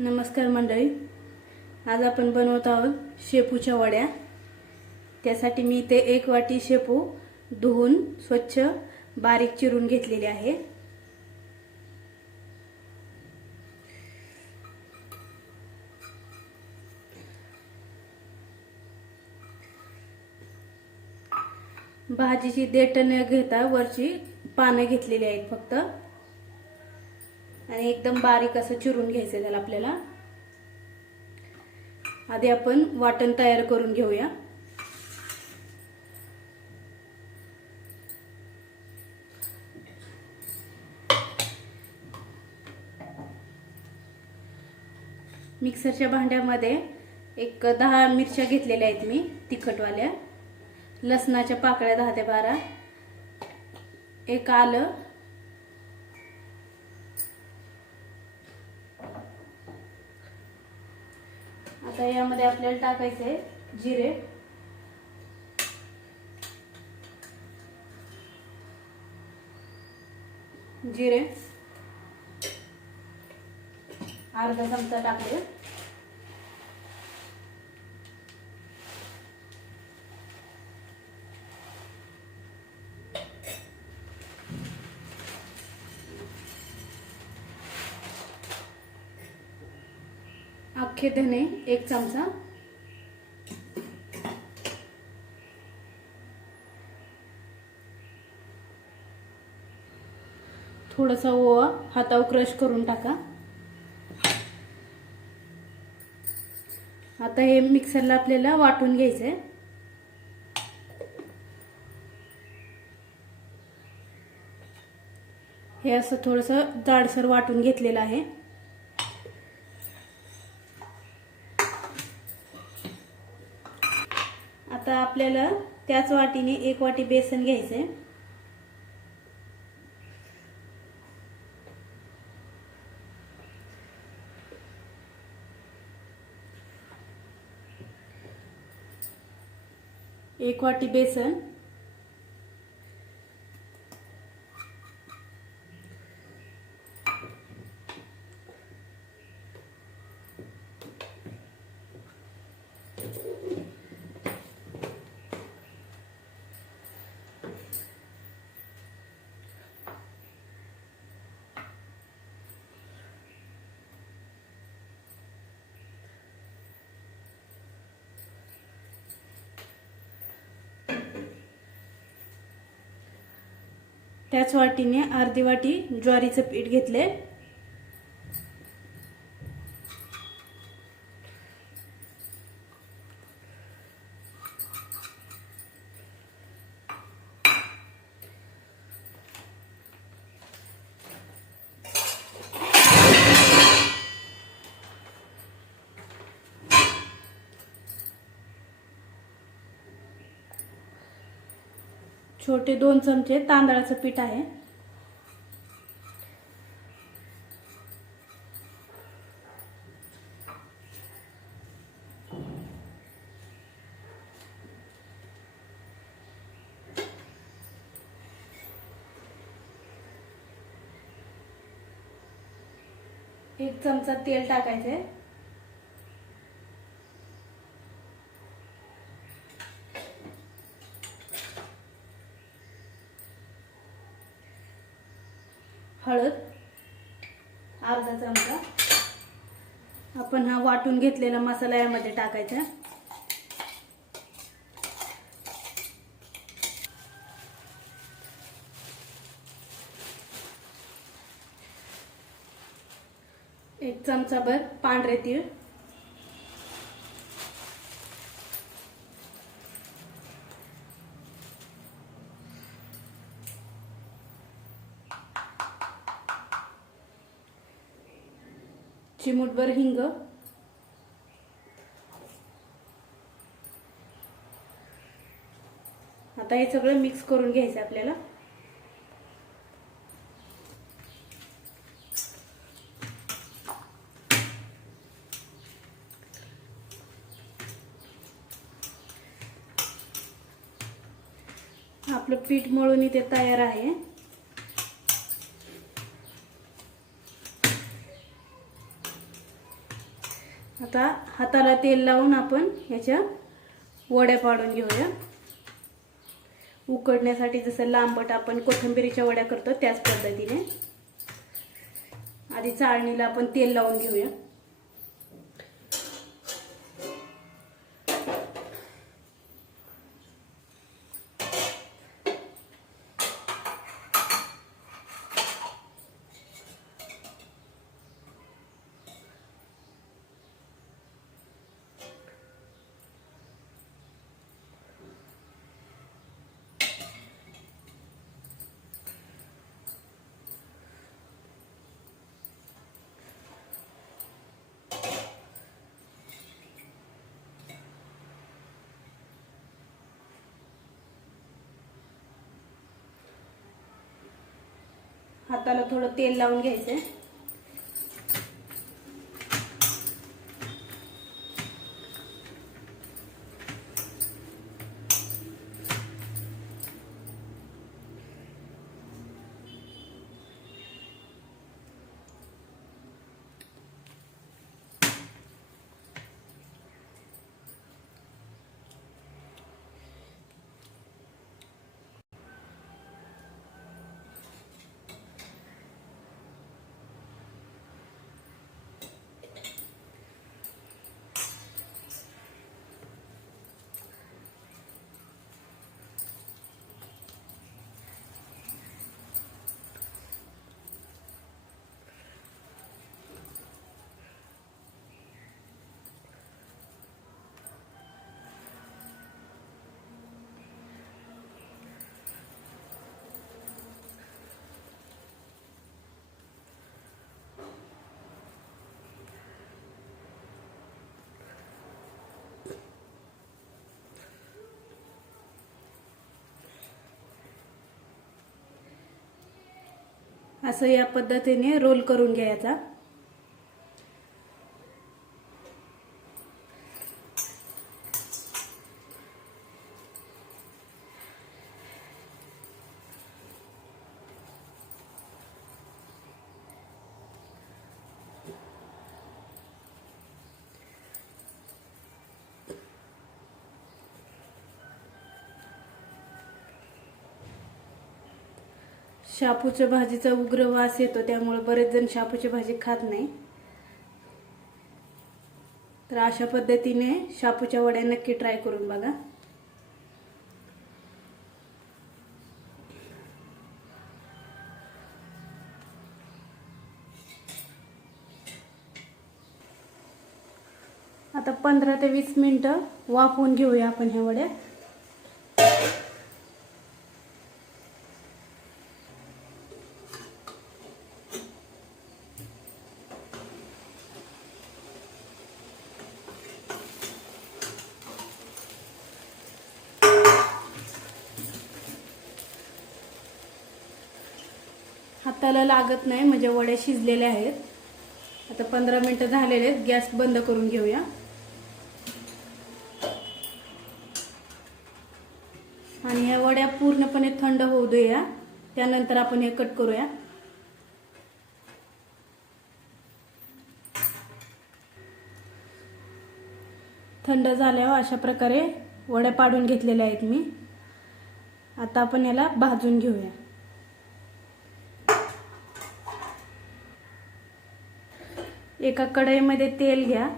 नमस्कार मंडळी. आज आपण बनवत आहोत शेपूच्या वड्या. त्यासाठी मी इथे एक वाटी शेपू धुवून स्वच्छ बारीक चिरून घेतलेली आहे. भाजीची देठ न घेता वरची पानं घेतलेली आहेत फक्त. आणि एकदम बारीक असं चिरून घ्यायचं त्याला आपल्याला. आधी आपण वाटण तयार करून घेऊया. मिक्सरच्या भांड्यामध्ये एक दहा मिरच्या घेतलेल्या आहेत मी तिखटवाल्या. लसणाच्या पाकळ्या दहा ते बारा. एक आलं यामध्ये आपल्याला टाकायचे जिरे. जिरे. अर्धा चमचा टाकले. अख्खे धने एक चमचा. थोडासा ओवा हातावर क्रश करून टाका. आता हे मिक्सरला आपल्याला वाटून घ्यायचं आहे हे असं थोडंसं जाडसर वाटून घेतलेलं आहे. आपल्याला त्याच वाटीने एक वाटी बेसन घ्यायचं आहे एक वाटी बेसन. त्याच वाटीने अर्धी वाटी ज्वारीचं पीठ घेतले छोटे दोन चमचे तांदळाचं पीठ आहे. एक चमचा तेल टाकायचं आहे अर्धा चमचा आपण हा वाटून घेतलेला मसाला यामध्ये टाकायचा. एक चमचा भर पांढरे तीळ. चिमूटभर हिंग. आता हे सगळं मिक्स करून घ्यायचं आपल्याला. आपलं पीठ मळून इथे तयार आहे. आता हाताला तेल लावून आपण याच्या वड्या पाडून घेऊया. उकडण्यासाठी जसं लांबट आपण कोथिंबिरीच्या वड्या करतो त्याच पद्धतीने. आधी चाळणीला आपण तेल लावून घेऊया. हाताला थोडं तेल लावून घ्यायचं आहे असं या पद्धतीने रोल करून घ्यायचा. शापूच्या भाजीचा उग्र वास येतो त्यामुळे बरेच जण शापूची भाजी खात नाही. तर अशा पद्धतीने शापूच्या वड्या नक्की ट्राय करून बघा. आता पंधरा ते वीस मिनटं वाफवून घेऊया आपण ह्या वड्या. हाताला लागत नाही म्हणजे वड्या शिजलेल्या आहेत. आता पंधरा मिनटं झालेले आहेत गॅस बंद करून घेऊया. आणि या वड्या पूर्णपणे थंड होऊ देऊया. त्यानंतर आपण हे कट करूया. थंड झाल्यावर अशा प्रकारे वड्या पाडून घेतलेल्या आहेत मी. आता आपण याला भाजून घेऊया. एका कढईमध्ये तेल घ्या.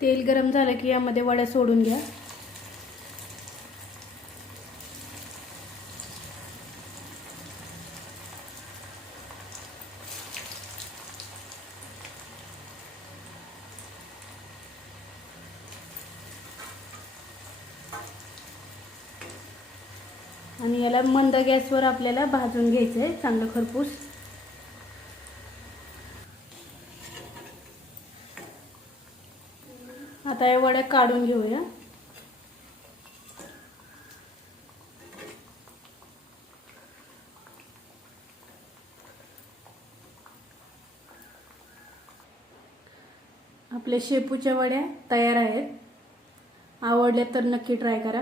तेल गरम झालं की यामध्ये वड्या सोडून घ्या. आणि याला मंद गॅसवर आपल्याला भाजून घ्यायचं आहे चांगलं खरपूस. आता या वड्या काढून घेऊया. आपल्या शेपूच्या वड्या तयार आहेत. आवडल्या तर नक्की ट्राय करा.